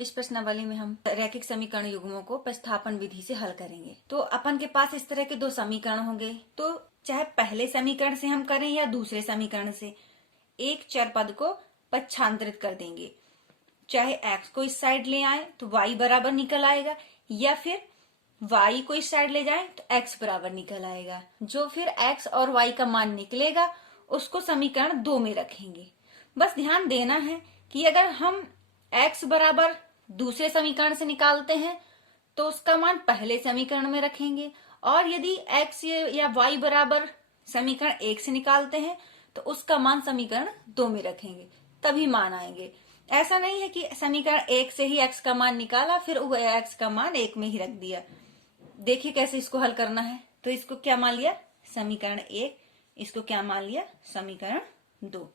इस प्रश्नावली में हम रैखिक समीकरण युग्मों को प्रतिस्थापन विधि से हल करेंगे। तो अपन के पास इस तरह के दो समीकरण होंगे, तो चाहे पहले समीकरण से हम करें या दूसरे समीकरण से, एक चर पद को पक्षांतरित कर देंगे। चाहे x को इस साइड ले आए तो y बराबर निकल आएगा, या फिर y को इस साइड ले जाए तो x बराबर निकल आएगा। जो फिर x और y का मान निकलेगा उसको समीकरण 2 में रखेंगे। बस ध्यान देना है कि अगर हम x बराबर दूसरे समीकरण से निकालते हैं तो उसका मान पहले समीकरण में रखेंगे, और यदि x या y बराबर समीकरण 1 से निकालते हैं तो उसका मान समीकरण 2 में रखेंगे, तभी मान आएंगे। ऐसा नहीं है कि समीकरण 1 से ही x का मान निकाला फिर x का मान 1 में ही रख दिया। देखिए कैसे इसको हल करना है। तो इसको क्या मान लिया, समीकरण 1, इसको क्या मान लिया, समीकरण 2।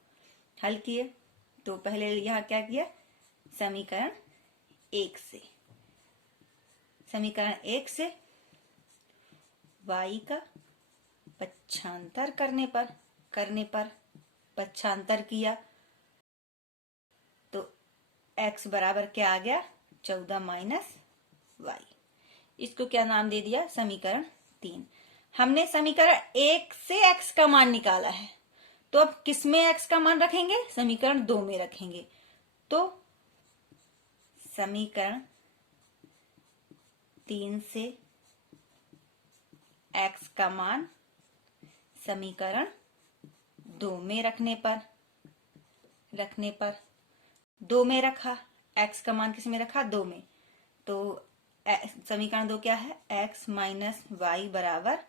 हल किए तो पहले यहां क्या किया, समीकरण 1 से y का पक्षांतर करने पर पक्षांतर किया तो x बराबर क्या आ गया, 14 माइनस y। इसको क्या नाम दे दिया, समीकरण 3। हमने समीकरण 1 से x का मान निकाला है, तो अब किस में x का मान रखेंगे, समीकरण 2 में रखेंगे। तो समीकरण 3 से x का मान समीकरण 2 में रखने पर 2 में रखा, x का मान किस में रखा, 2 में। तो समीकरण 2 क्या है, x माइनस वाई बराबर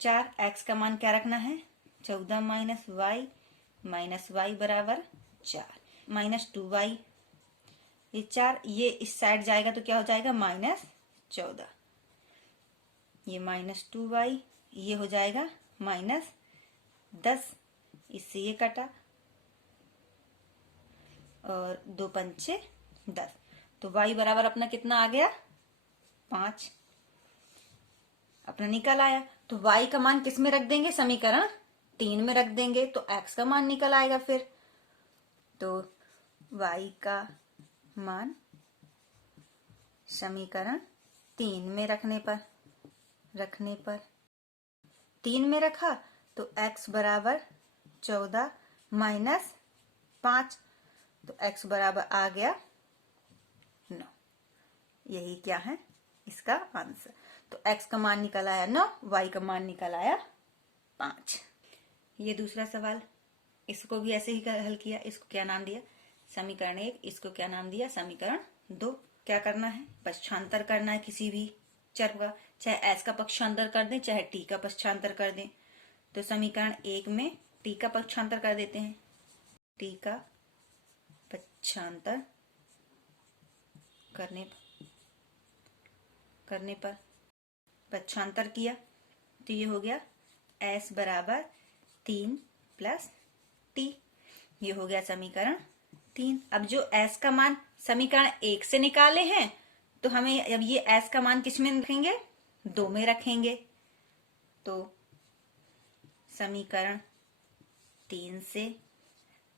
4। x का मान क्या रखना है, 14 माइनस वाई बराबर 4, माइनस 2y, ये 4 ये इस साइड जाएगा तो क्या हो जाएगा, माइनस 14, ये माइनस 2y, ये हो जाएगा माइनस 10, इससे ये कटा और 2 पंचे 10, तो y बराबर अपना कितना आ गया, 5 अपना निकल आया। तो y का मान किस में रख देंगे, समीकरण 3 में रख देंगे, तो x का मान निकल आएगा। फिर तो y का मान समीकरण 3 में रखने पर 3 में रखा तो x बराबर 14 माइनस 5, तो x बराबर आ गया 9। यही क्या है इसका आंसर। तो x का मान निकल आया 9, y का मान निकल आया 5। ये दूसरा सवाल, इसको भी ऐसे ही हल किया। इसको क्या नाम दिया, समीकरण 1, इसको क्या नाम दिया, समीकरण 2। क्या करना है, पक्षांतर करना है किसी भी चर का, चाहे s का पक्षांतर कर दें चाहे t का पक्षांतर कर दें। तो समीकरण 1 में t का पक्षांतर कर देते हैं, t का पक्षांतर करने पर पक्षांतर किया तो ये हो गया s बराबर 3 प्लस t, ये हो गया समीकरण 3। अब जो s का मान समीकरण 1 से निकाले हैं तो हमें अब ये s का मान किस में रखेंगे, 2 में रखेंगे। तो समीकरण 3 से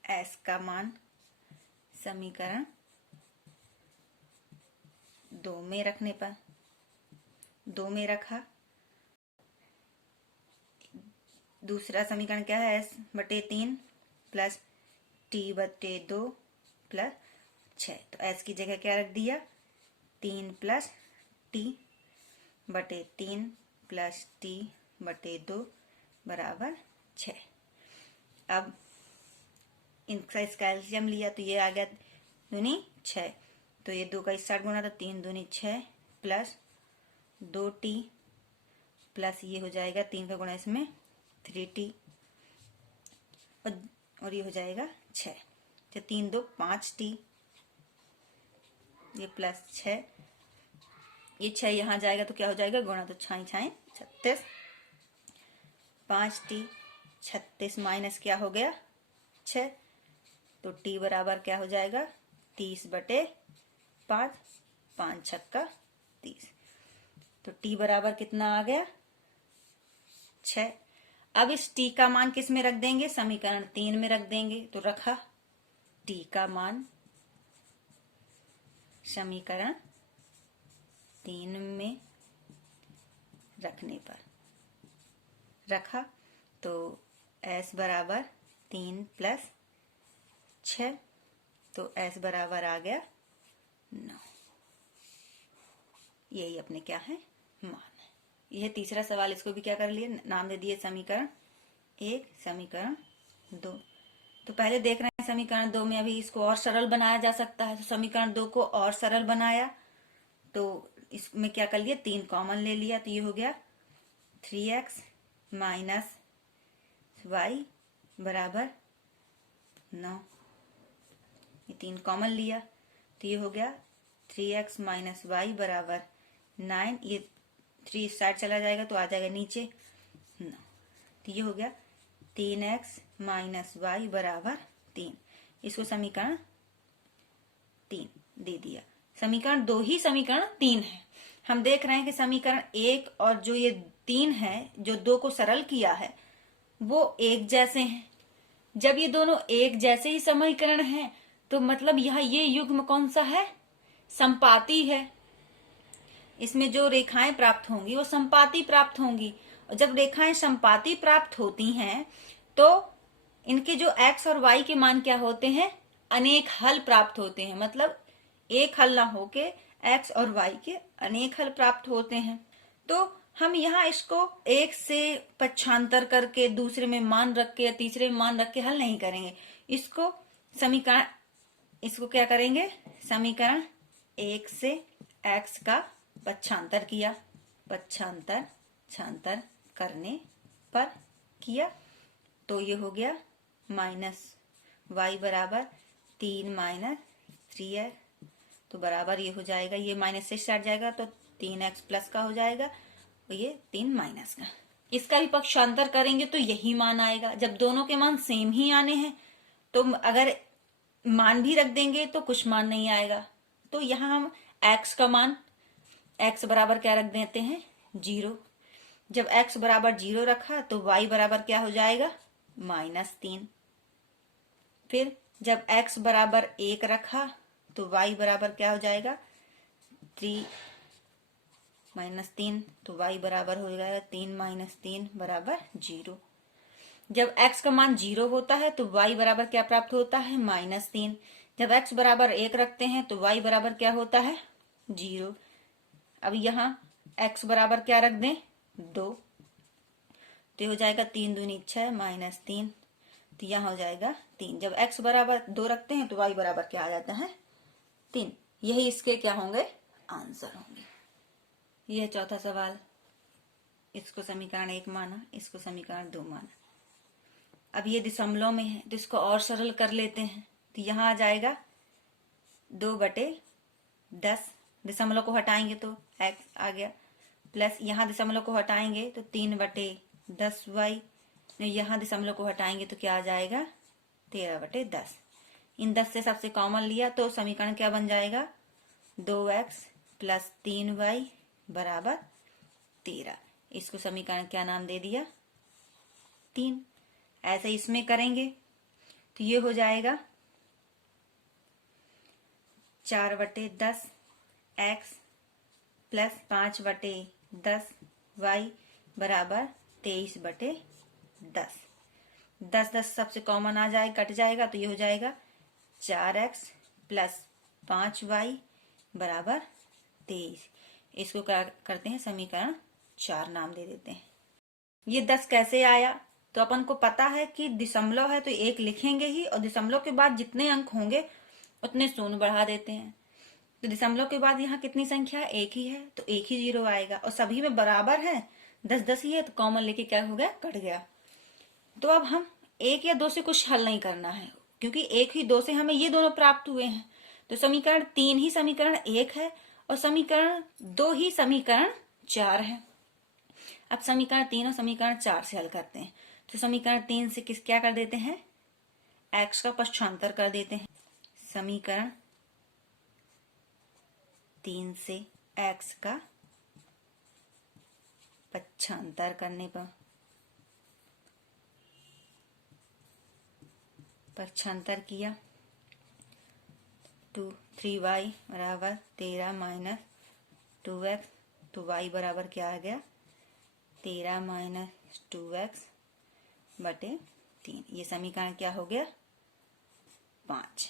s का मान समीकरण 2 में रखने पर 2 में रखा। दूसरा समीकरण क्या है, s बटे 3 प्लस t बटे 2 प्लस 6, तो s की जगह क्या रख दिया, 3 प्लस t बटे 3 प्लस t बटे 2 बराबर 6। अब इनका कैल्शियम लिया तो ये आ गया दूनी 6, तो ये 2 का इस साइड गुना तो 3 दूनी 6 प्लस 2t प्लस ये हो जाएगा 3 का गुणा इसमें 3t और ये हो जाएगा 6, तो 3 2 5t, ये प्लस 6, ये 6 यहाँ जाएगा तो क्या हो जाएगा, गुणा तो 6 6 36, 5t 36 माइनस क्या हो गया 6, तो t बराबर क्या हो जाएगा 30 बटे 5, 5 छक्का 30, तो t बराबर कितना आ गया 6। अब इस t का मान किस में रख देंगे, समीकरण 3 में रख देंगे। तो रखा t का मान समीकरण 3 में रखने पर रखा तो s बराबर 3 प्लस 6, तो s बराबर आ गया 9। यही अपने क्या है, मान है। यह तीसरा सवाल, इसको भी क्या कर लिए, नाम दे दिए समीकरण 1, समीकरण 2। तो पहले देख रहे हैं समीकरण 2 में अभी इसको और सरल बनाया जा सकता है, तो समीकरण 2 को और सरल बनाया तो इसमें क्या कर लिया, 3 कॉमन ले लिया, तो ये हो गया 3x माइनस वाई बराबर 9। ये 3 कॉमन लिया तो ये हो गया 3x माइनस वाई बराबर 9। ये 3 साइड चला जाएगा तो आ जाएगा नीचे 9। तो ये हो गया 3x माइनस वाई बराबर 3। इसको समीकरण 3 दे दिया। समीकरण 2 ही समीकरण 3 है। हम देख रहे हैं कि समीकरण 1 और जो ये 3 है, जो 2 को सरल किया है, वो एक जैसे हैं। जब ये दोनों एक जैसे ही समीकरण हैं तो मतलब यहाँ ये युग्म कौन सा है, संपाती है। इसमें जो रेखाएं प्राप्त होंगी वो संपाती प्राप्त होंगी, और जब रेखाएं संपाती प्राप्त होती हैं तो इनके जो x और y के मान क्या होते हैं, अनेक हल प्राप्त होते हैं। मतलब एक हल ना होके x और y के अनेक हल प्राप्त होते हैं। तो हम यहाँ इसको एक से पक्षांतर करके दूसरे में मान रख के या तीसरे में मान रख के हल नहीं करेंगे। इसको क्या करेंगे, समीकरण 1 से x का पक्षांतर किया, पक्षांतर करने पर किया तो ये हो गया माइनस वाई बराबर 3 माइनस 3x, तो बराबर ये हो जाएगा, ये माइनस से हट जाएगा तो 3x प्लस का हो जाएगा और ये 3 माइनस का। इसका भी पक्षांतर करेंगे तो यही मान आएगा। जब दोनों के मान सेम ही आने हैं तो अगर मान भी रख देंगे तो कुछ मान नहीं आएगा। तो यहाँ हम x का मान, x बराबर क्या रख देते हैं, 0। जब x बराबर 0 रखा तो y बराबर क्या हो जाएगा, -3। फिर जब x बराबर 1 रखा तो y बराबर क्या हो जाएगा, 3 -3, तो y बराबर हो जाएगा 3 - 3 बराबर 0। जब x का मान 0 होता है तो y बराबर क्या प्राप्त होता है, -3। जब x बराबर 1 रखते हैं तो y बराबर क्या होता है, 0। अब यहाँ x बराबर क्या रख दें, 2, तो हो जाएगा 3 दूनी 6 -3, तो यहाँ हो जाएगा 3। जब x बराबर 2 रखते हैं तो y बराबर क्या आ जाता है, 3। यही इसके क्या होंगे, आंसर होंगे। यह चौथा सवाल, इसको समीकरण 1 माना, इसको समीकरण 2 माना। अब ये दशमलव में है तो इसको और सरल कर लेते हैं, तो यहाँ आ जाएगा 2/10, दशमलव को हटाएंगे तो x आ गया, प्लस यहाँ दशमलव को हटाएंगे तो 3/10y, यहाँ दशमलव को हटाएंगे तो क्या आ जाएगा, 13/10। इन 10 से सबसे कॉमन लिया तो समीकरण क्या बन जाएगा, 2x प्लस 3y बराबर 13। इसको समीकरण क्या नाम दे दिया, 3। ऐसे इसमें करेंगे तो ये हो जाएगा 4/10 x प्लस 5/10y बराबर 23/10। 10 सबसे कॉमन आ जाए, कट जाएगा तो ये हो जाएगा 4x प्लस 5y बराबर 23। इसको क्या करते हैं, समीकरण 4 नाम दे देते हैं। ये 10 कैसे आया, तो अपन को पता है कि दशमलव है तो 1 लिखेंगे ही, और दशमलव के बाद जितने अंक होंगे उतने शून्य बढ़ा देते हैं। तो दशमलव के बाद यहाँ कितनी संख्या है, 1 ही है, तो 1 ही 0 आएगा, और सभी में बराबर है, 10 ही है, तो कॉमन लेके क्या हो गया, कट गया। तो अब हम 1 या 2 से कुछ हल नहीं करना है, क्योंकि 1 ही 2 से हमें ये दोनों प्राप्त हुए हैं। तो समीकरण 3 ही समीकरण 1 है और समीकरण 2 ही समीकरण 4 है। अब समीकरण 3 और समीकरण 4 से हल करते हैं। तो समीकरण 3 से क्या कर देते हैं, x का पक्षांतर कर देते हैं। समीकरण 3 से x का पक्षांतर करने पर, पक्षांतर किया 3y बराबर 13 माइनस 2x। तो y बराबर क्या आ गया, 13 माइनस 2x बटे 3। ये समीकरण क्या हो गया, 5।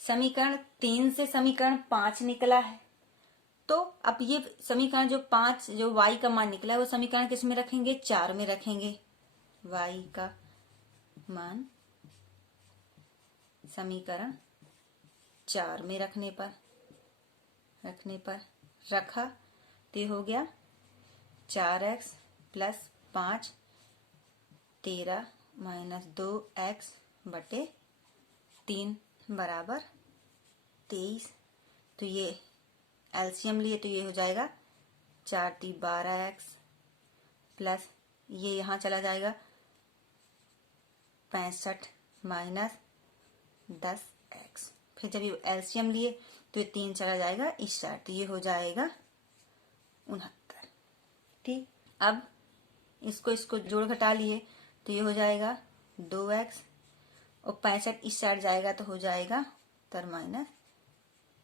समीकरण 3 से समीकरण 5 निकला है। तो अब ये समीकरण जो 5 जो y का मान निकला है वो समीकरण किस में रखेंगे, 4 में रखेंगे। y का मान समीकरण 4 में रखने पर रखा तो ये हो गया 4x प्लस 5 13 माइनस 2x बटे 3 बराबर 23। तो ये एलसीएम लिए तो ये हो जाएगा 4 × 12x प्लस ये यहाँ चला जाएगा 65 माइनस 10x। फिर जब ये एलसीएम लिए तो ये 3 चला जाएगा इस साइड, तो ये हो जाएगा 69। ठीक, अब इसको जोड़ घटा लिए तो ये हो जाएगा 2x और 65 इस साइड जाएगा तो हो जाएगा तर माइनस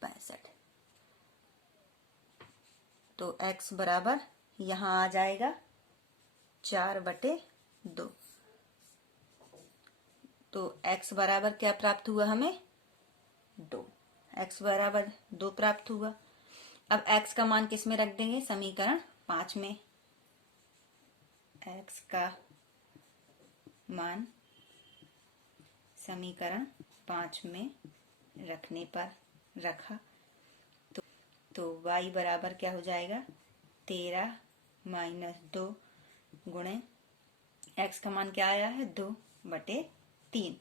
65। तो x बराबर यहाँ आ जाएगा 4/2। तो x बराबर क्या प्राप्त हुआ हमें, 2। x बराबर 2 प्राप्त हुआ। अब x का मान किस में रख देंगे, समीकरण 5 में। x का मान समीकरण 5 में रखने पर रखा तो y बराबर क्या हो जाएगा, 13 माइनस 2 गुणे x का मान क्या आया है, 2/3।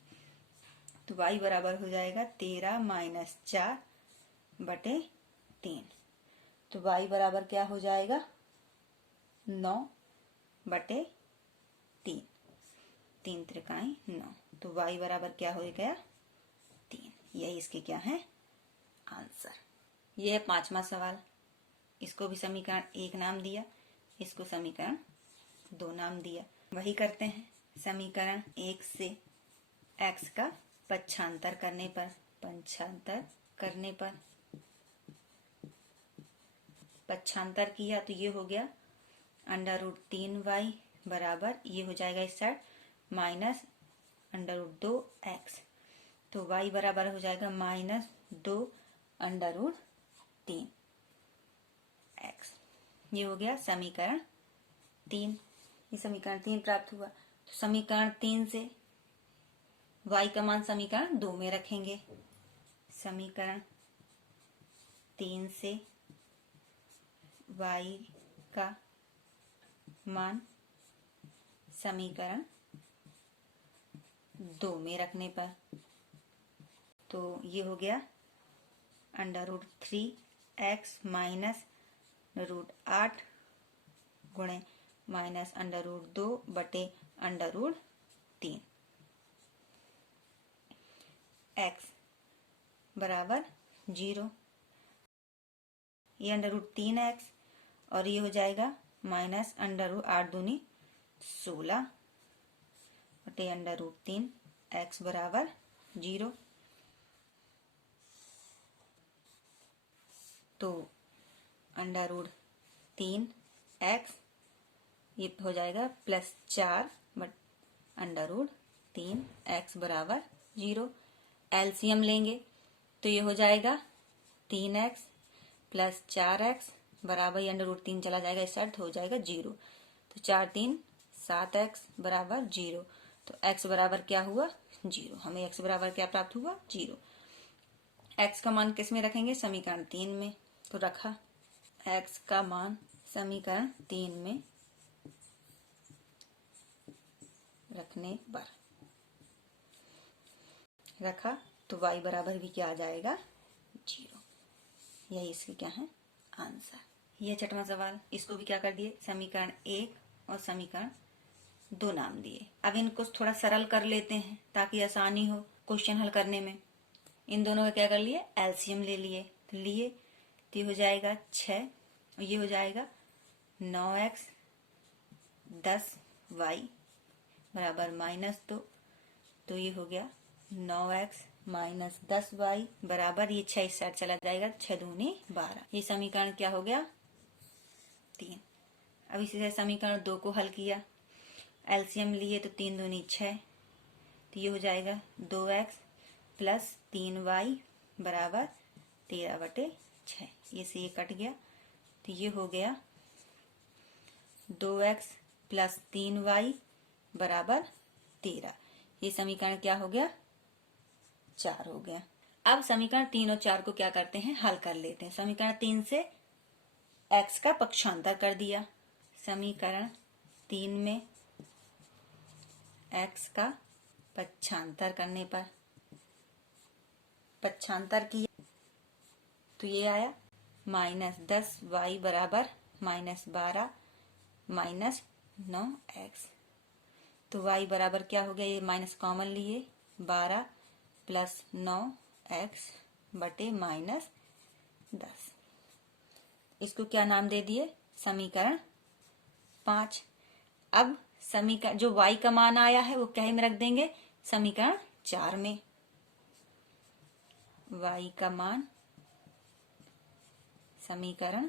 तो y बराबर हो जाएगा 13 माइनस 4/3। तो y बराबर क्या हो जाएगा, 9/3। 3 त्रिकाई 9। तो y बराबर क्या हो गया, 3। यही इसके क्या है, आंसर। यह है 5वां सवाल। इसको भी समीकरण 1 नाम दिया, इसको समीकरण 2 नाम दिया। वही करते हैं। समीकरण 1 से x का पक्षांतर करने पर पक्षांतर किया तो ये हो गया √3y बराबर, ये हो जाएगा इस साइड माइनस √2x। तो y बराबर हो जाएगा -2√3x। ये हो गया समीकरण 3। ये समीकरण 3 प्राप्त हुआ। तो समीकरण 3 से y का मान समीकरण 2 में रखेंगे। समीकरण 3 से y का मान समीकरण 2 में रखने पर तो ये हो गया √3x माइनस √8 गुणे माइनस √2/√3। x बराबर 0। ये √3x और ये हो जाएगा माइनस √8 दूनी 16 बटे √3। x बराबर 0। तो √3x ये हो जाएगा प्लस 4 √3x बराबर 0। एलसीएम लेंगे तो ये हो जाएगा 3x प्लस 4x बराबर ये √3 चला जाएगा इस साइड तो हो जाएगा 0। तो 4 3 7x बराबर 0। तो x बराबर क्या हुआ, 0। हमें x बराबर क्या प्राप्त हुआ, 0। x का मान किस में रखेंगे, समीकरण 3 में। तो रखा x का मान समीकरण 3 में रखने पर रखा तो y बराबर भी क्या आ जाएगा, 0। यही इसके क्या है, आंसर। यह 6वां सवाल। इसको भी क्या कर दिए, समीकरण 1 और समीकरण 2 नाम दिए। अब इनको थोड़ा सरल कर लेते हैं ताकि आसानी हो क्वेश्चन हल करने में। इन दोनों का क्या कर लिए, एलसीएम ले लिए। तो ये हो जाएगा 6 और ये हो जाएगा 9x 10y बराबर -2। तो ये हो गया 9x -10y बराबर, ये 6 इस साइड चला जाएगा, 6 दूनी 12। ये समीकरण क्या हो गया? 3। अब इसी तरह समीकरण 2 को हल किया, एलसीएम लिए तो 3 दूनी 6, तो ये हो जाएगा 2x प्लस 3y बराबर 13/6। ये से ये कट गया, तो ये हो गया 2x प्लस 3y बराबर 13। ये समीकरण क्या हो गया? 4 हो गया। अब समीकरण 3 और 4 को क्या करते हैं? हल कर लेते हैं। समीकरण 3 से x का पक्षांतर कर दिया, समीकरण 3 में x का पक्षांतर करने पर पक्षांतर किया तो ये आया -10y बराबर -12 -9x। तो y बराबर क्या हो गया? ये माइनस कॉमन लिए, 12 प्लस 9x बटे -10। इसको क्या नाम दे दिए? समीकरण 5। अब समीकरण जो y का मान आया है वो क्या में रख देंगे? समीकरण 4 में। y का मान समीकरण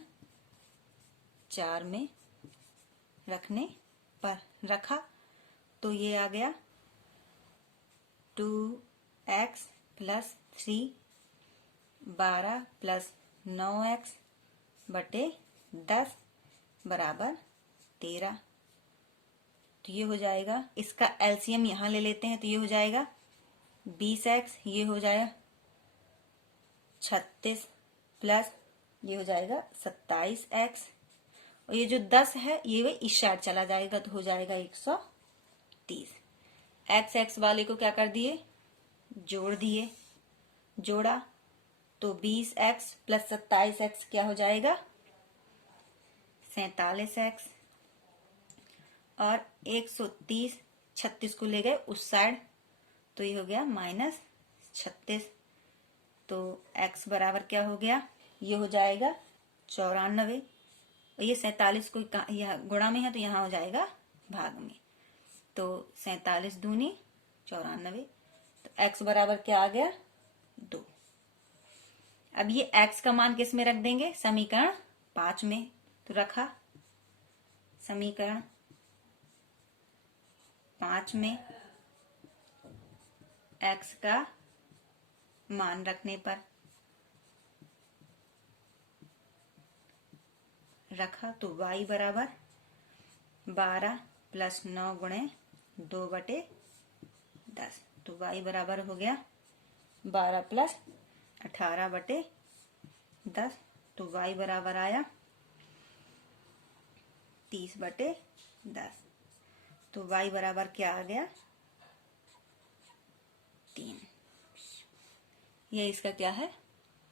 4 में रखने पर रखा तो ये आ गया 2x प्लस 3 12 प्लस 9x बटे 10 बराबर 13। तो ये हो जाएगा, इसका एलसीएम यहां ले लेते हैं तो ये हो जाएगा 20x, ये हो जाएगा 36 प्लस ये हो जाएगा 27x, और ये जो 10 है ये इस साइड चला जाएगा तो हो जाएगा 130। x वाले को क्या कर दिए? जोड़ दिए, जोड़ा तो 20x प्लस 27x क्या हो जाएगा? 47x, और 130 36 को ले गए उस साइड तो ये हो गया -36। तो x बराबर क्या हो गया? ये हो जाएगा 94, और ये 47 को यह गुणा में है तो यहाँ हो जाएगा भाग में, तो 47 दूनी 94। तो x बराबर क्या आ गया? 2। अब ये x का मान किस में रख देंगे? समीकरण 5 में। तो रखा समीकरण 5 में x का मान रखने पर रखा तो y बराबर 12 प्लस 9 गुणे 2/10। तो y बराबर हो गया 12 प्लस 18/10। तो y बराबर आया 30/10। तो y बराबर क्या आ गया? 3। ये इसका क्या है?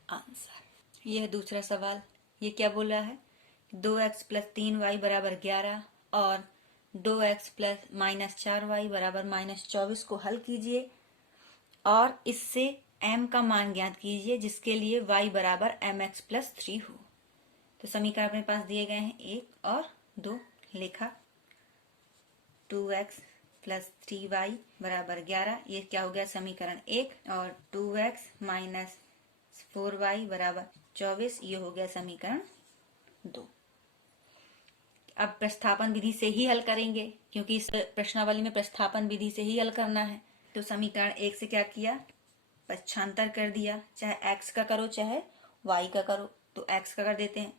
आंसर। यह दूसरा सवाल, ये क्या बोल रहा है? 2x प्लस 3y बराबर 11 और 2x प्लस -4y बराबर -24 को हल कीजिए और इससे m का मान ज्ञात कीजिए जिसके लिए y बराबर mx प्लस 3 हो। तो समीकरण अपने पास दिए गए हैं 1 और 2, लिखा 2x प्लस 3y बराबर 11, ये क्या हो गया? समीकरण 1, और 2x माइनस 4y बराबर 24, ये हो गया समीकरण 2। अब प्रस्थापन विधि से ही हल करेंगे क्योंकि इस प्रश्नावली में प्रस्थापन विधि से ही हल करना है। तो समीकरण 1 से क्या किया? पक्षांतर कर दिया, चाहे x का करो चाहे y का करो, तो x का कर देते हैं।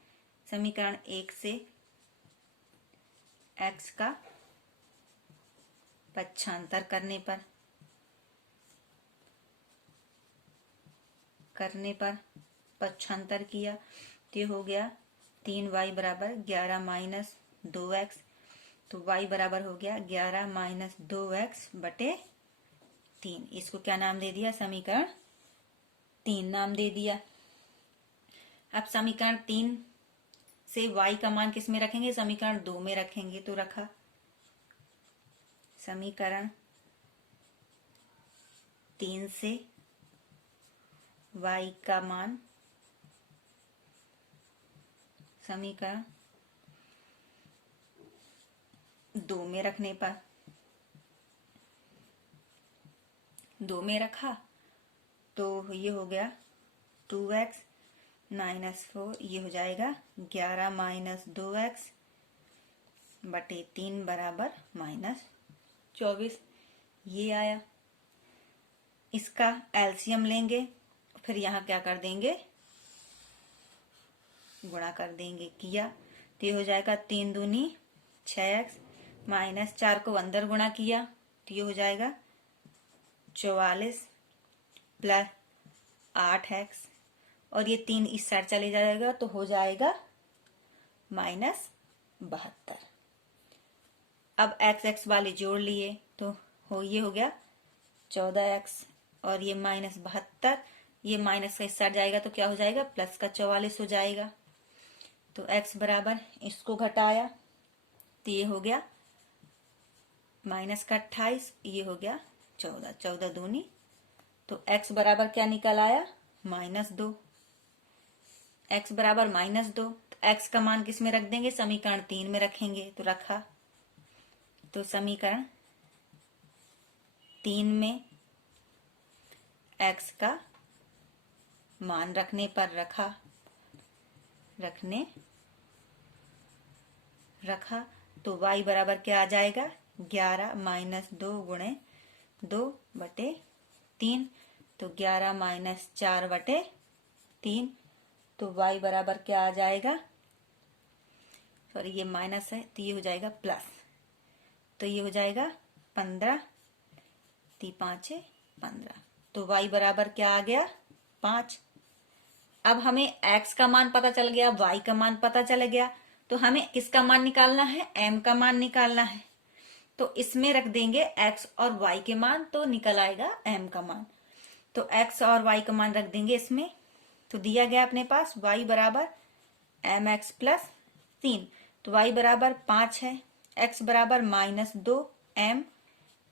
समीकरण 1 से x का पक्षांतर करने पर पक्षांतर किया तो ये हो गया 3y बराबर 11 माइनस 2x। तो y बराबर हो गया 11 माइनस 2x बटे 3। इसको क्या नाम दे दिया? समीकरण 3 नाम दे दिया। अब समीकरण 3 से y का मान किस में रखेंगे? समीकरण 2 में रखेंगे। तो रखा समीकरण 3 से y का मान समीकरण 2 में रखने पर 2 में रखा तो ये हो गया 2x -4, ये हो जाएगा 11 - 2x बटे 3 बराबर -24। ये आया। इसका एलसीएम लेंगे, फिर यहाँ क्या कर देंगे, गुणा कर देंगे, किया तो ये हो जाएगा 3 दूनी 6x -4 को अंदर गुणा किया तो ये हो जाएगा 44 प्लस 8x और ये 3 इस साइड चले जाएगा तो हो जाएगा -72। अब x वाले जोड़ लिए तो ये हो गया 14x और ये -72, ये माइनस का इस साइड जाएगा तो क्या हो जाएगा, प्लस का 44 हो जाएगा। तो x बराबर इसको घटाया तो ये हो गया माइनस का 28, ये हो गया 14, 14 दूनी, तो x बराबर क्या निकल आया, -2। x बराबर -2, तो x का मान किस में रख देंगे, समीकरण 3 में रखेंगे, तो रखा। तो समीकरण 3 में x का मान रखने पर रखा तो y बराबर क्या आ जाएगा, 11 - 2 गुणे 2 बटे 3, तो 11 - 4 बटे 3, तो y बराबर क्या आ जाएगा, सॉरी ये माइनस है तो ये हो जाएगा प्लस, तो ये हो जाएगा 15, 3 5 15, तो y बराबर क्या आ गया, 5। अब हमें x का मान पता चल गया, y का मान पता चल गया, तो हमें किसका मान निकालना है, m का मान निकालना है। तो इसमें रख देंगे x और y के मान, तो निकल आएगा m का मान। तो x और y का मान रख देंगे इसमें, तो दिया गया अपने पास y बराबर mx प्लस 3, तो y बराबर 5 है, x बराबर -2 m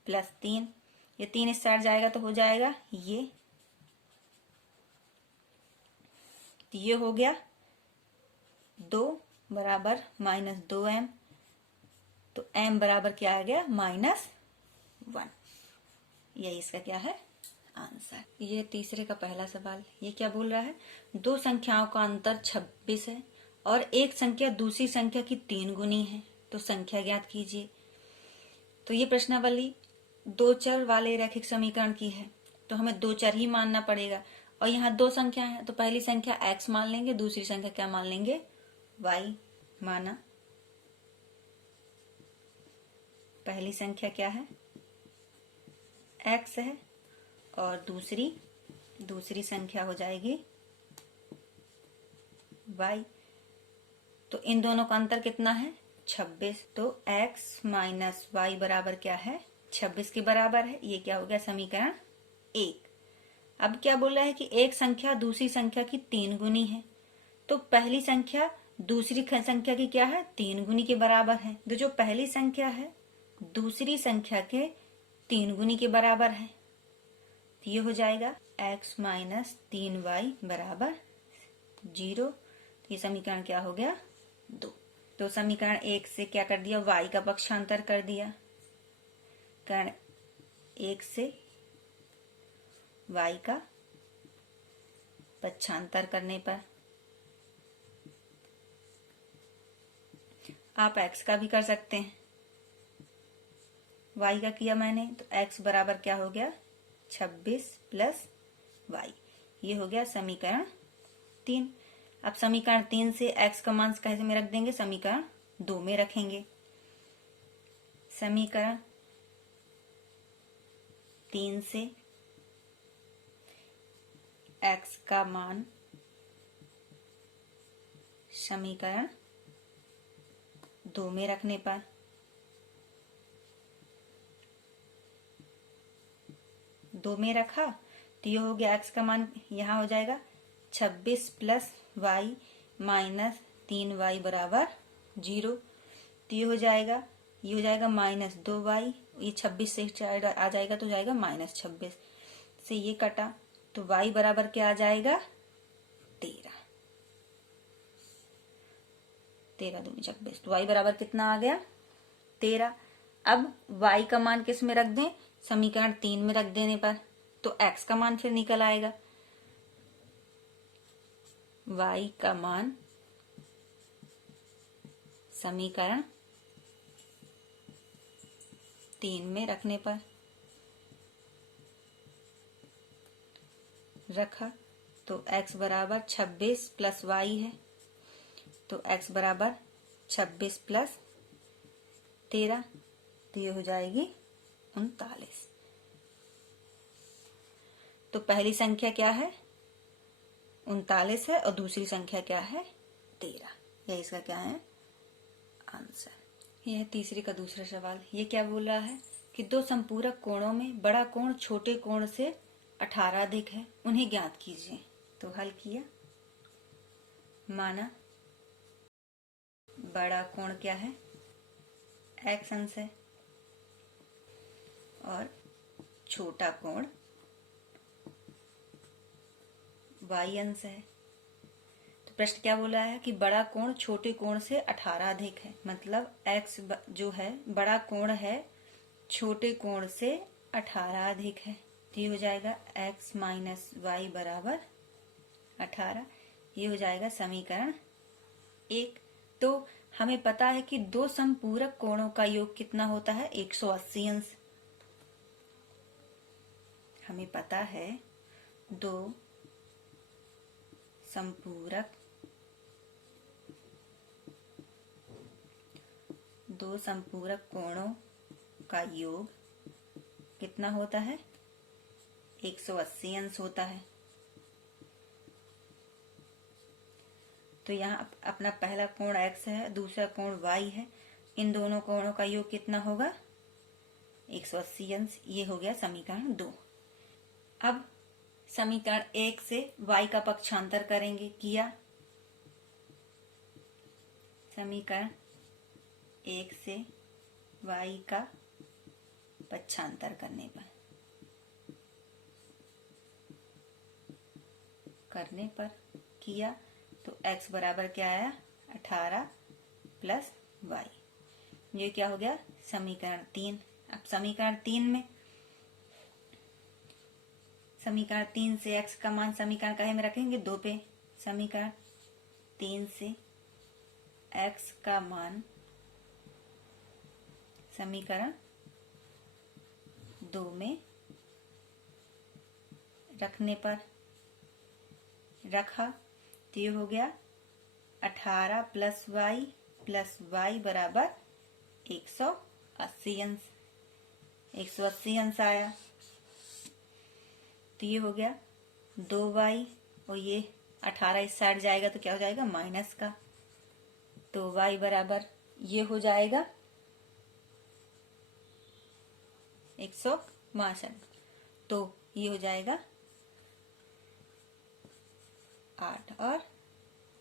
प्लस 3, ये 3 इस साइड जाएगा तो हो जाएगा ये हो गया 2 बराबर -2m, तो m बराबर क्या आ गया, -1। यही इसका क्या है, आंसर। ये तीसरे का पहला सवाल, ये क्या बोल रहा है, दो संख्याओं का अंतर 26 है और एक संख्या दूसरी संख्या की 3 गुनी है, तो संख्या ज्ञात कीजिए। तो ये प्रश्नावली दो चर वाले रैखिक समीकरण की है, तो हमें दो चर ही मानना पड़ेगा, और यहाँ दो संख्या है तो पहली संख्या x मान लेंगे, दूसरी संख्या क्या मान लेंगे, y माना। पहली संख्या क्या है, x है, और दूसरी संख्या हो जाएगी y। तो इन दोनों का अंतर कितना है, 26, तो x माइनस y बराबर क्या है, 26 के बराबर है। ये क्या हो गया, समीकरण 1। अब क्या बोल रहा है कि एक संख्या दूसरी संख्या की 3 गुनी है, तो पहली संख्या दूसरी संख्या की क्या है, 3 गुनी के बराबर है। तो जो पहली संख्या है दूसरी संख्या के 3 गुनी के बराबर है, तो ये हो जाएगा x माइनस 3y बराबर 0। ये समीकरण क्या हो गया, 2। तो समीकरण 1 से क्या कर दिया, y का पक्षांतर कर दिया, कारण 1 से y का पक्षांतर करने पर आप x का भी कर सकते हैं। y का किया मैंने, तो x बराबर क्या हो गया, 26 प्लस y, ये हो गया समीकरण 3। अब समीकरण 3 से x का मान कैसे में रख देंगे, समीकरण 2 में रखेंगे। समीकरण 3 से x का मान समीकरण 2 में रखने पर दो में रखा तो ये हो गया x का मान, यहाँ हो जाएगा 26 प्लस y माइनस 3y बराबर 0। तो ये हो जाएगा -2y, ये 26 से आ जाएगा तो जाएगा -26 से, ये कटा तो y बराबर क्या आ जाएगा, 13। 13 दूनी 26, तो y बराबर कितना आ गया, 13। अब y का मान किस में रख दें, समीकरण 3 में रख देने पर तो x का मान फिर निकल आएगा। y का मान समीकरण 3 में रखने पर रखा तो x बराबर 26 प्लस वाई है, तो x बराबर 26 प्लस 13, तो ये हो जाएगी 39। तो पहली संख्या क्या है? 39 है और दूसरी संख्या क्या है? 13। यह इसका क्या है? आंसर। यह तीसरे का दूसरा सवाल। ये क्या बोल रहा है कि दो संपूरक कोणों में बड़ा कोण छोटे कोण से 18 अधिक है, उन्हें ज्ञात कीजिए। तो हल किया, माना बड़ा कोण क्या है? x अंश है और छोटा कोण y अंश है। तो प्रश्न क्या बोला है कि बड़ा कोण छोटे कोण से 18 अधिक है, मतलब x जो है बड़ा कोण है छोटे कोण से 18 अधिक है। तो ये हो जाएगा x माइनस वाई बराबर 18। ये हो जाएगा समीकरण 1। तो हमें पता है कि दो संपूरक कोणों का योग कितना होता है? 180 अंश। हमें पता है दो संपूरक कोणों का योग कितना होता है? 180 अंश होता है। तो यहाँ अपना पहला कोण x है, दूसरा कोण y है, इन दोनों कोणों का योग कितना होगा? 180 अंश। ये हो गया समीकरण 2। अब समीकरण 1 से y का पक्षांतर करेंगे। किया, समीकरण 1 से y का पक्षांतर करने पर किया तो x बराबर क्या आया? 18 प्लस वाई। ये क्या हो गया? समीकरण 3। अब समीकरण 3 से x का मान समीकरण काहे में रखेंगे? 2 पे। समीकरण 3 से x का मान समीकरण 2 में रखने पर रखा तो ये हो गया 18 प्लस वाई बराबर 180 अंश। 180 अंश आया तो ये हो गया 2y, और ये 18 इस साइड जाएगा तो क्या हो जाएगा? माइनस का। तो y बराबर ये हो जाएगा 162। तो ये हो जाएगा 8 और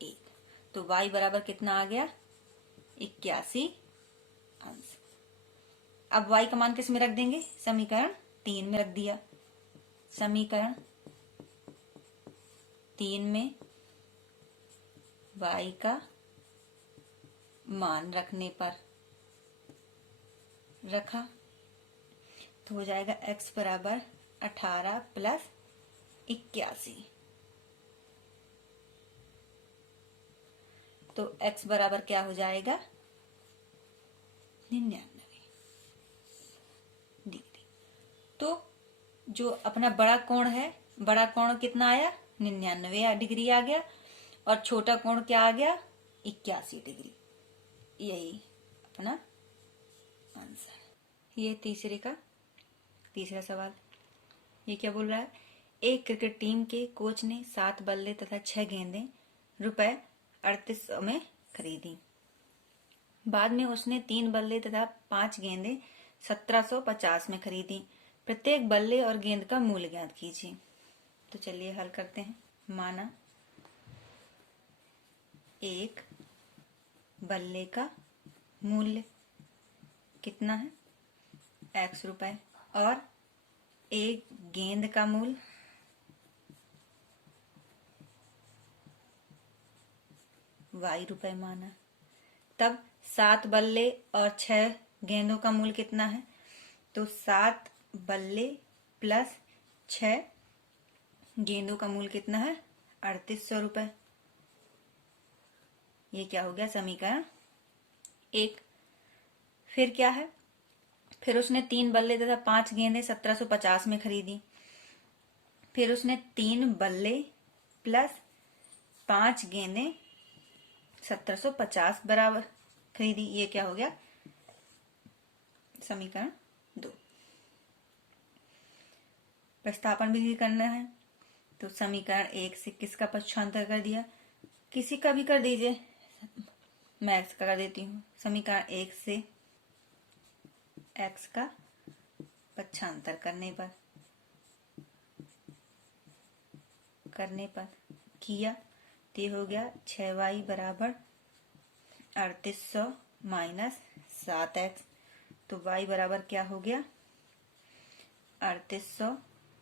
1। तो y बराबर कितना आ गया? 81 अंश। अब y का मान किस में रख देंगे? समीकरण 3 में रख दिया। समीकरण 3 में y का मान रखने पर रखा तो हो जाएगा x बराबर 18 प्लस 81। तो x बराबर क्या हो जाएगा? 99 डिग्री। तो जो अपना बड़ा कोण है, बड़ा कोण कितना आया? 99 डिग्री आ गया, और छोटा कोण क्या आ गया? 81 डिग्री। यही अपना आंसर। ये तीसरा सवाल। ये क्या बोल रहा है? एक क्रिकेट टीम के कोच ने 7 बल्ले तथा 6 गेंदें रुपए 3800 में खरीदी। बाद में उसने 3 बल्ले तथा 5 गेंदें 1750 में खरीदी। प्रत्येक बल्ले और गेंद का मूल्य ज्ञात कीजिए। तो चलिए हल करते हैं। माना एक बल्ले का मूल्य कितना है? x रुपए, और एक गेंद का मूल्य y रुपए माना। तब 7 बल्ले और 6 गेंदों का मूल्य कितना है? तो 7 बल्ले प्लस 6 गेंदों का मूल्य कितना है? 3800 रुपए। ये क्या हो गया? समीकरण 1। फिर क्या है? फिर उसने 3 बल्ले तथा 5 गेंदें 1750 में खरीदी। फिर उसने 3 बल्ले प्लस 5 गेंदें 1750 बराबर खरीदी। ये क्या हो गया? समीकरण 2। प्रतिस्थापन विधि करना है तो समीकरण 1 से किसका पक्षांतर कर दिया? किसी का भी कर दीजिए, मैं एक्स का कर देती हूँ। समीकरण 1 से एक्स का पक्षांतर करने पर किया तो ये हो गया 6y बराबर 3800 माइनस 7x। तो y बराबर क्या हो गया? 3800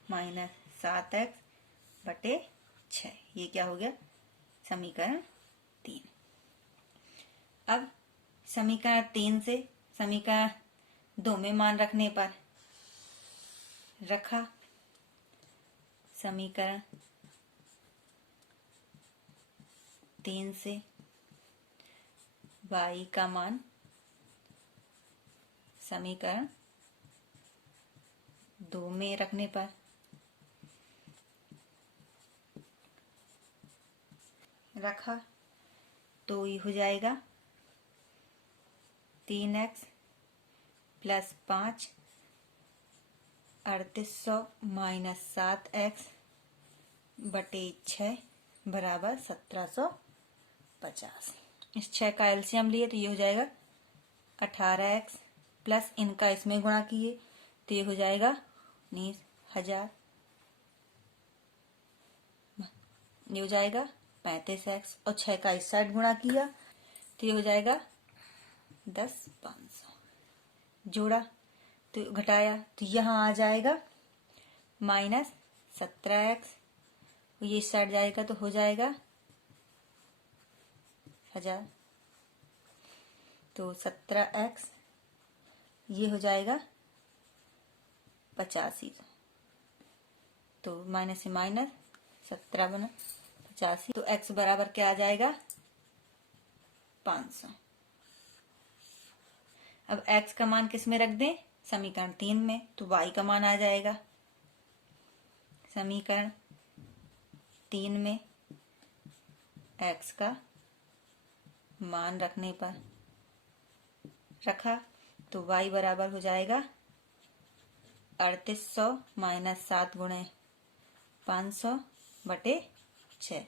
माइनस 7x बटे 6। ये क्या हो गया? समीकरण 3। अब समीकरण 3 से समीकरण 2 में मान रखने पर रखा। समीकरण 3 से y का मान समीकरण 2 में रखने पर रखा तो ये हो जाएगा 3x प्लस 5 3800 माइनस 7x बटे 6 बराबर 1750। इस 6 का एलसीएम लिए तो ये हो जाएगा 18x प्लस इनका इसमें गुणा किए तो ये हो जाएगा 19,000। ये हो जाएगा 35x और 6 का इस साइड गुणा किया तो ये हो जाएगा 10,500। जोड़ा तो घटाया तो यहाँ आ जाएगा माइनस 17x। ये इस साइड जाएगा तो हो जाएगा 1000। तो 17x ये हो जाएगा 85। तो माइनस से माइनस 17 बना 85। तो x बराबर क्या आ जाएगा? 500। अब x का मान किस में रख दें? समीकरण 3 में। तो y का मान आ जाएगा समीकरण 3 में x का मान रखने पर रखा तो y बराबर हो जाएगा 3800 माइनस 7 गुणे 500 बटे 6।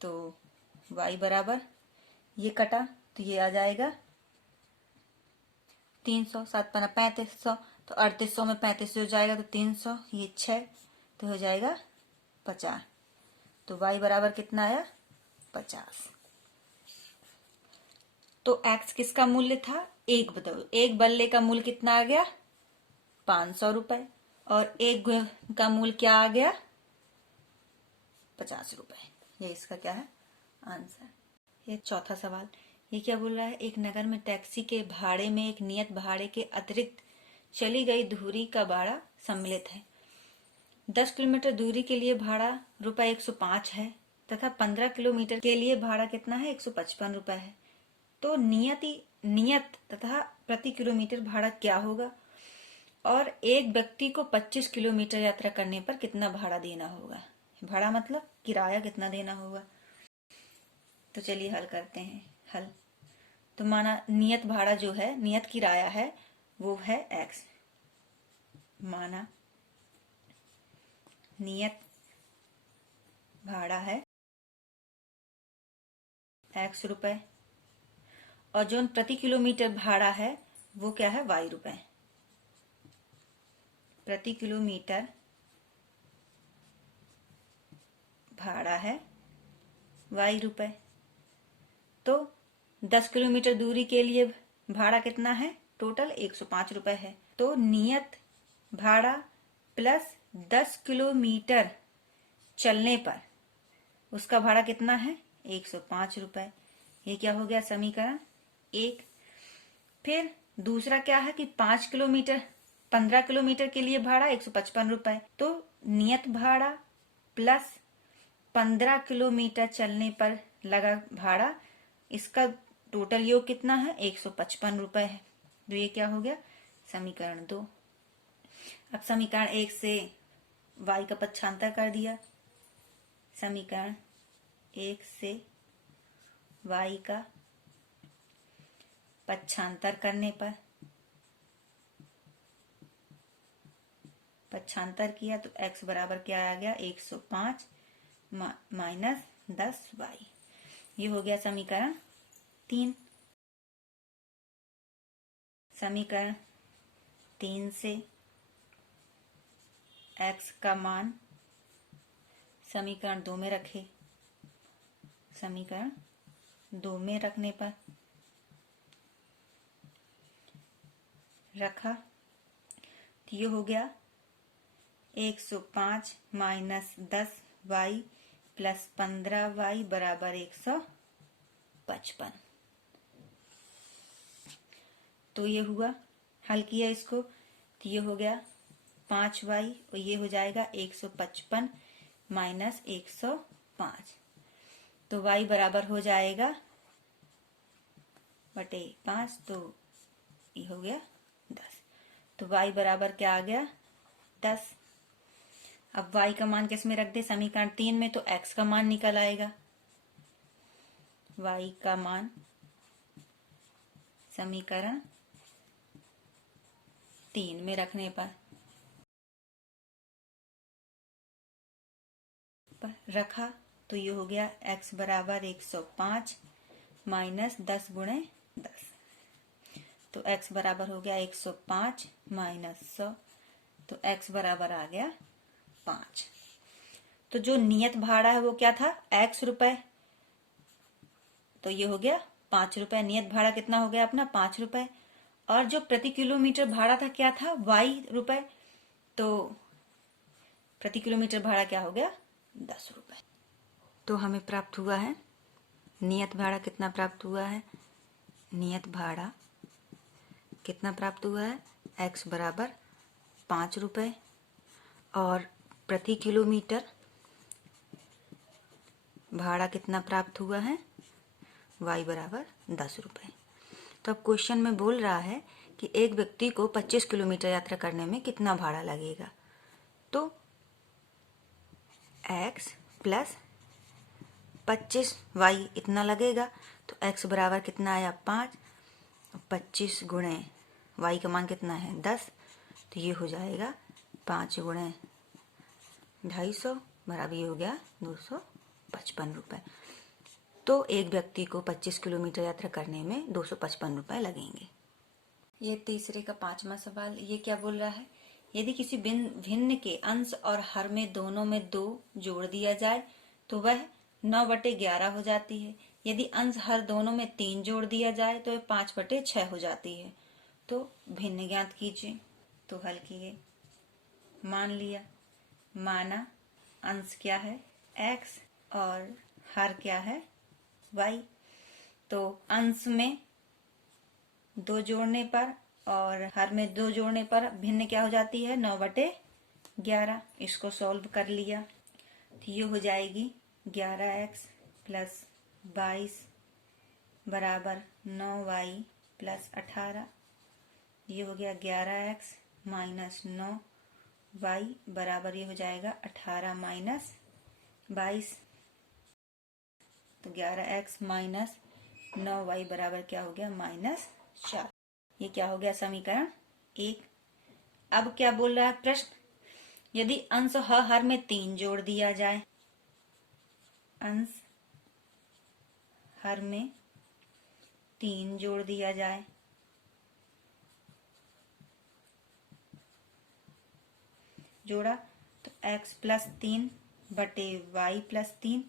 तो y बराबर ये कटा तो ये आ जाएगा 300। 7 पना 3500 तो 3800 में 3500 हो जाएगा तो 300। ये 6 तो हो जाएगा 50। तो y बराबर कितना आया? 50। तो x किसका मूल्य था? एक बल्ले का मूल्य कितना आ गया? 500 रुपए। और एक का मूल्य क्या आ गया? 50 रुपए। ये इसका क्या है? आंसर। ये चौथा सवाल। ये क्या बोल रहा है? एक नगर में टैक्सी के भाड़े में एक नियत भाड़े के अतिरिक्त चली गई दूरी का भाड़ा सम्मिलित है। 10 किलोमीटर दूरी के लिए भाड़ा रुपए 105 है तथा 15 किलोमीटर के लिए भाड़ा कितना है? 155 रुपए है। तो नियत तथा प्रति किलोमीटर भाड़ा क्या होगा और एक व्यक्ति को 25 किलोमीटर यात्रा करने पर कितना भाड़ा देना होगा? भाड़ा मतलब किराया कितना देना होगा। तो चलिए हल करते हैं। हल तो माना नियत भाड़ा जो है, नियत किराया है वो है x। माना नियत भाड़ा है x रुपए और जो प्रति किलोमीटर भाड़ा है वो क्या है? y रुपए। प्रति किलोमीटर भाड़ा है y रुपए। तो 10 किलोमीटर दूरी के लिए भाड़ा कितना है? टोटल 105 रुपए है। तो नियत भाड़ा प्लस 10 किलोमीटर चलने पर उसका भाड़ा कितना है? 105 रुपए। ये क्या हो गया? समीकरण 1। फिर दूसरा क्या है कि 5 किलोमीटर 15 किलोमीटर के लिए भाड़ा 155 रुपए। तो नियत भाड़ा प्लस 15 किलोमीटर चलने पर लगा भाड़ा, इसका टोटल योग कितना है? 155 रुपए है। तो ये क्या हो गया? समीकरण 2। अब समीकरण 1 से y का पक्षांतर कर दिया। समीकरण 1 से y का पक्षांतर करने पर, पक्षांतर किया तो x बराबर क्या आ गया? 105 माइनस 10y। ये हो गया समीकरण 3। समीकरण 3 से x का मान समीकरण 2 में रखे। समीकरण 2 में रखने पर रखा तो ये हो गया 105 माइनस 10y प्लस 15y बराबर 155। तो ये हुआ, हल किया इसको तो ये हो गया 5y और ये हो जाएगा 155 माइनस 105। तो y बराबर हो जाएगा बटे 5, तो ये हो गया 10। तो y बराबर क्या आ गया? 10। अब y का मान किस में रख दे? समीकरण 3 में, तो x का मान निकल आएगा। y का मान समीकरण 3 में रखने पर रखा तो ये हो गया x बराबर 105 माइनस 10 गुणे 10। तो x बराबर हो गया 105 माइनस 100, तो x बराबर आ गया 5। तो जो नियत भाड़ा है वो क्या था? x रुपए, तो ये हो गया 5 रुपए। नियत भाड़ा कितना हो गया अपना? 5 रुपए। और जो प्रति किलोमीटर भाड़ा था क्या था? y रुपए। तो प्रति किलोमीटर भाड़ा क्या हो गया? 10 रुपए। तो हमें प्राप्त हुआ है नियत भाड़ा कितना प्राप्त हुआ है? नियत भाड़ा कितना प्राप्त हुआ है? x बराबर 5 रुपए और प्रति किलोमीटर भाड़ा कितना प्राप्त हुआ है? y बराबर 10 रुपए। तो अब क्वेश्चन में बोल रहा है कि एक व्यक्ति को 25 किलोमीटर यात्रा करने में कितना भाड़ा लगेगा। तो x प्लस 25y इतना लगेगा। तो x बराबर कितना आया? 5। 25 गुणे y का मान कितना है? 10। तो ये हो जाएगा 5 गुणे 250 बराबर ये हो गया 255 रुपए। तो एक व्यक्ति को 25 किलोमीटर यात्रा करने में 255 रुपए लगेंगे। ये तीसरे का 5वां सवाल, ये क्या बोल रहा है? यदि किसी भिन्न के अंश और हर में दोनों में 2 जोड़ दिया जाए तो वह 9/11 हो जाती है। यदि अंश हर दोनों में 3 जोड़ दिया जाए तो वह 5/6 हो जाती है। तो भिन्न ज्ञात कीजिए। तो हल किए, मान लिया, माना अंश क्या है? x और हर क्या है? y। तो अंश में 2 जोड़ने पर और हर में 2 जोड़ने पर भिन्न क्या हो जाती है? 9/11। इसको सॉल्व कर लिया तो ये हो जाएगी 11x प्लस 22 बराबर 9y प्लस 18। ये हो गया 11x माइनस 9y बराबर ये हो जाएगा 18 माइनस 22। तो 11x माइनस 9y बराबर क्या हो गया? -4। ये क्या हो गया? समीकरण 1। अब क्या बोल रहा है प्रश्न? यदि अंश हर में 3 जोड़ दिया जाए, अंश हर में 3 जोड़ दिया जाए जोड़ा तो x प्लस 3 बटे y प्लस 3,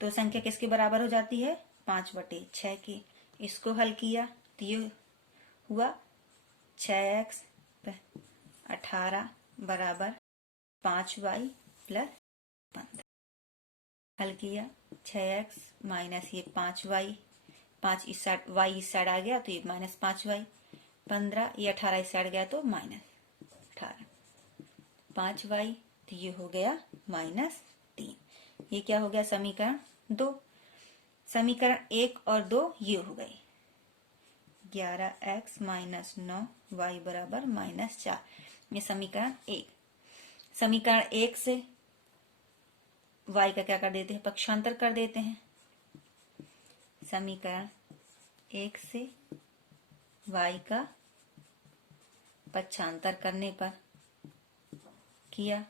तो संख्या किसके बराबर हो जाती है? 5/6 की। इसको हल किया तो ये हुआ 6x 18 बराबर 5y प्लस 15। हल किया 6x माइनस ये 5y, 5 y इस साइड आ गया तो ये -5y, 15 ये 18 इस साइड गया तो माइनस 5y, तो ये हो गया -3। ये क्या हो गया समीकरण 2। समीकरण 1 और 2 ये हो गई। 11x माइनस 9y बराबर -4, ये समीकरण 1। समीकरण 1 से y का क्या कर देते हैं, पक्षांतर कर देते हैं। समीकरण 1 से y का पक्षांतर करने पर किया।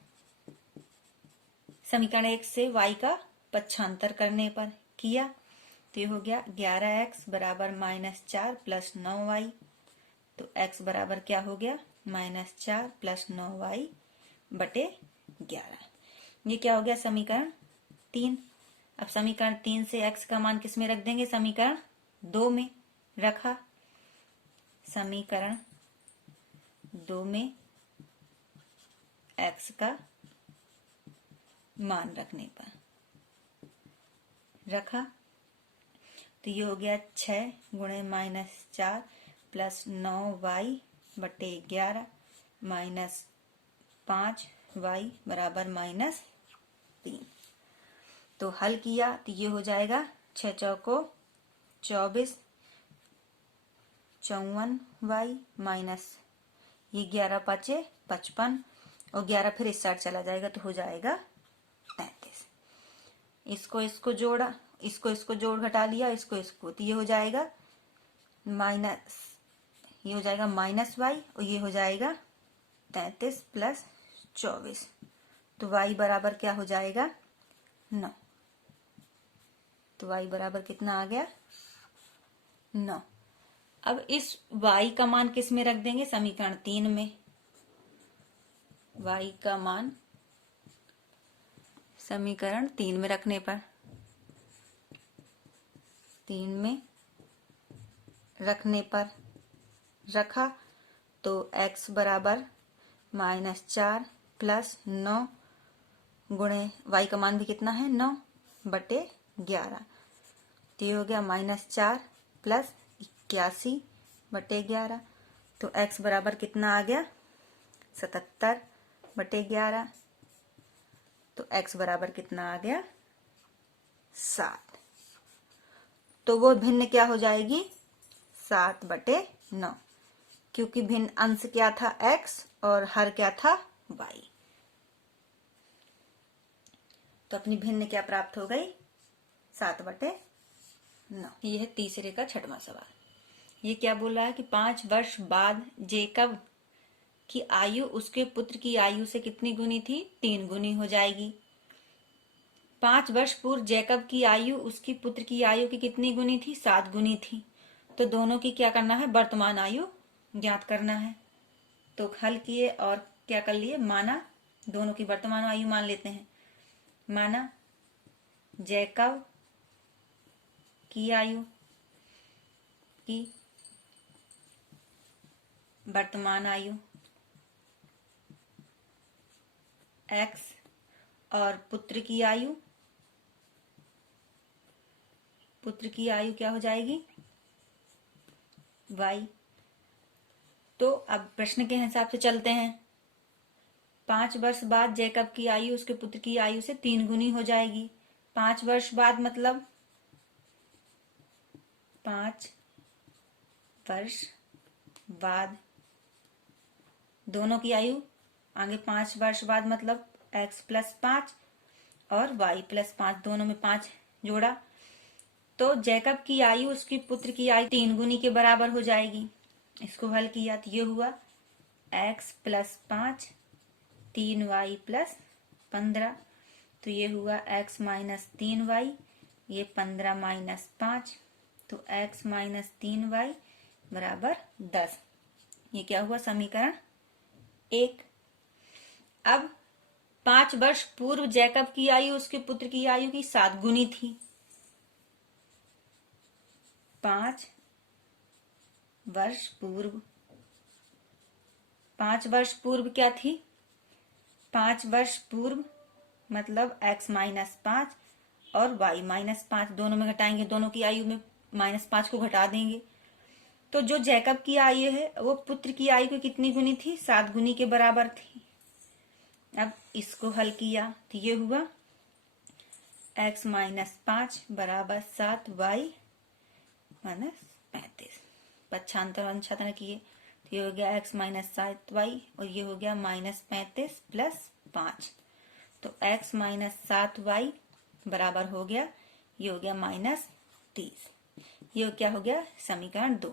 समीकरण 1 से y का पक्षांतर करने पर किया, तो ये हो गया 11x बराबर -4 प्लस 9y। तो x बराबर क्या हो गया, -4 प्लस 9y बटे 11। ये क्या हो गया समीकरण 3। अब समीकरण 3 से x का मान किस में रख देंगे, समीकरण 2 में रखा। समीकरण 2 में x का मान रखने पर रखा, तो ये हो गया 6 गुणे -4 प्लस 9y बटे 11 माइनस 5y बराबर -3। तो हल किया तो ये हो जाएगा 6 चौको 24, 54y माइनस ये 11 पाँचे 55 और 11 फिर इस साइड चला जाएगा तो हो जाएगा 33। इसको जोड़ा, इसको जोड़ घटा लिया, इसको तो ये हो जाएगा माइनस, ये हो जाएगा -y और ये हो जाएगा 33 प्लस 24, तो y बराबर क्या हो जाएगा 9। तो y बराबर कितना आ गया 9। अब इस y का मान किस में रख देंगे, समीकरण 3 में। y का मान समीकरण 3 में रखने पर, 3 में रखने पर रखा, तो x बराबर -4 प्लस 9 गुणे y का मान भी कितना है 9 बटे 11, तो ये हो गया -4 प्लस 81 बटे 11। तो x बराबर कितना आ गया 77 बटे 11। तो x बराबर कितना आ गया 7। तो वो भिन्न क्या हो जाएगी 7 बटे 9, क्योंकि भिन्न अंश क्या था x और हर क्या था y। तो अपनी भिन्न क्या प्राप्त हो गई 7 बटे 9। यह है तीसरे का 6वां सवाल। ये क्या बोला है कि 5 वर्ष बाद जेकब की आयु उसके पुत्र की आयु से कितनी गुनी थी, 3 गुनी हो जाएगी। 5 वर्ष पूर्व जैकब की आयु उसकी पुत्र की आयु की कितनी गुनी थी, 7 गुनी थी। तो दोनों की क्या करना है, वर्तमान आयु ज्ञात करना है। तो हल किए और क्या कर लिए, माना दोनों की वर्तमान आयु मान लेते हैं। माना जैकब की आयु की वर्तमान आयु x और पुत्र की आयु क्या हो जाएगी y। तो अब प्रश्न के हिसाब से चलते हैं। 5 वर्ष बाद जैकब की आयु उसके पुत्र की आयु से 3 गुनी हो जाएगी। 5 वर्ष बाद मतलब 5 वर्ष बाद दोनों की आयु आगे 5 वर्ष बाद मतलब x प्लस 5 और y प्लस 5, दोनों में 5 जोड़ा, तो जैकब की आयु उसकी पुत्र की आयु 3 गुनी के बराबर हो जाएगी। इसको हल किया तो ये हुआ x प्लस 5 3y प्लस 15, तो ये हुआ x माइनस 3y, ये 15 माइनस 5, तो x माइनस 3y बराबर 10। ये क्या हुआ समीकरण 1। अब 5 वर्ष पूर्व जैकब की आयु उसके पुत्र की आयु की 7 गुनी थी। 5 वर्ष पूर्व क्या थी, 5 वर्ष पूर्व मतलब x माइनस 5 और y माइनस 5, दोनों में घटाएंगे, दोनों की आयु में -5 को घटा देंगे। तो जो जैकब की आयु है वो पुत्र की आयु की कितनी गुनी थी, 7 गुनी के बराबर थी। अब इसको हल किया तो ये हुआ x माइनस 5 बराबर 7y माइनस 35। पक्षांतर अंशांतर किए तो ये हो गया x माइनस 7y और ये हो गया माइनस 35 प्लस 5। तो x माइनस 7y बराबर हो गया, ये हो गया माइनस 30। ये क्या हो गया समीकरण 2।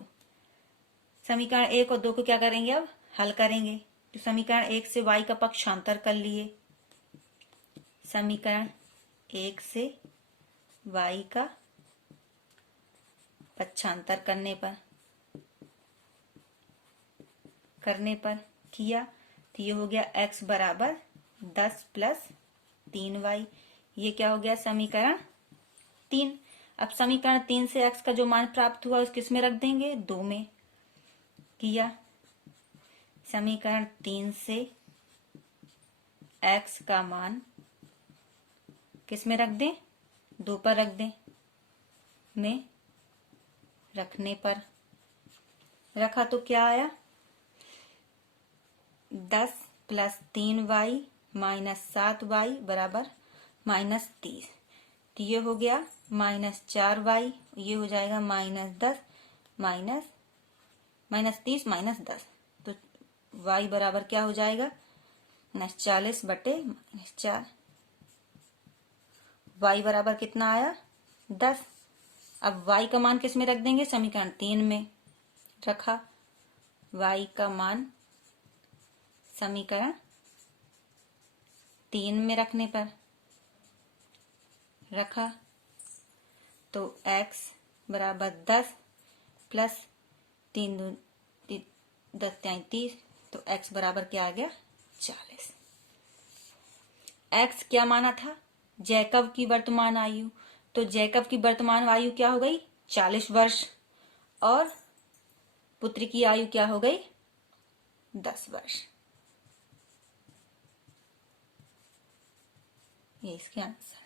समीकरण 1 और 2 को क्या करेंगे अब हल करेंगे। तो समीकरण 1 से y का पक्षांतर कर लिए। समीकरण 1 से y का पक्षांतर करने पर किया तो ये हो गया x बराबर 10 प्लस 3y। ये क्या हो गया समीकरण 3। अब समीकरण 3 से x का जो मान प्राप्त हुआ उस किस में रख देंगे 2 में किया। समीकरण 3 से x का मान किस में रख दें 2 पर रख दें। में रखने पर रखा तो क्या आया 10 प्लस 3y माइनस 7y बराबर माइनस 30। तो ये हो गया माइनस 4y, ये हो जाएगा माइनस 10 माइनस 30 माइनस 10। तो y बराबर क्या हो जाएगा माइनस 40 बटे माइनस 4। y बराबर कितना आया 10। अब y का मान किस में रख देंगे समीकरण 3 में रखा। y का मान समीकरण 3 में रखने पर रखा तो x बराबर 10 प्लस 3 10 30। तो x बराबर क्या आ गया 40। x क्या माना था जैकब की वर्तमान आयु। तो जैकब की वर्तमान आयु क्या हो गई 40 वर्ष और पुत्र की आयु क्या हो गई 10 वर्ष। ये इसके आंसर।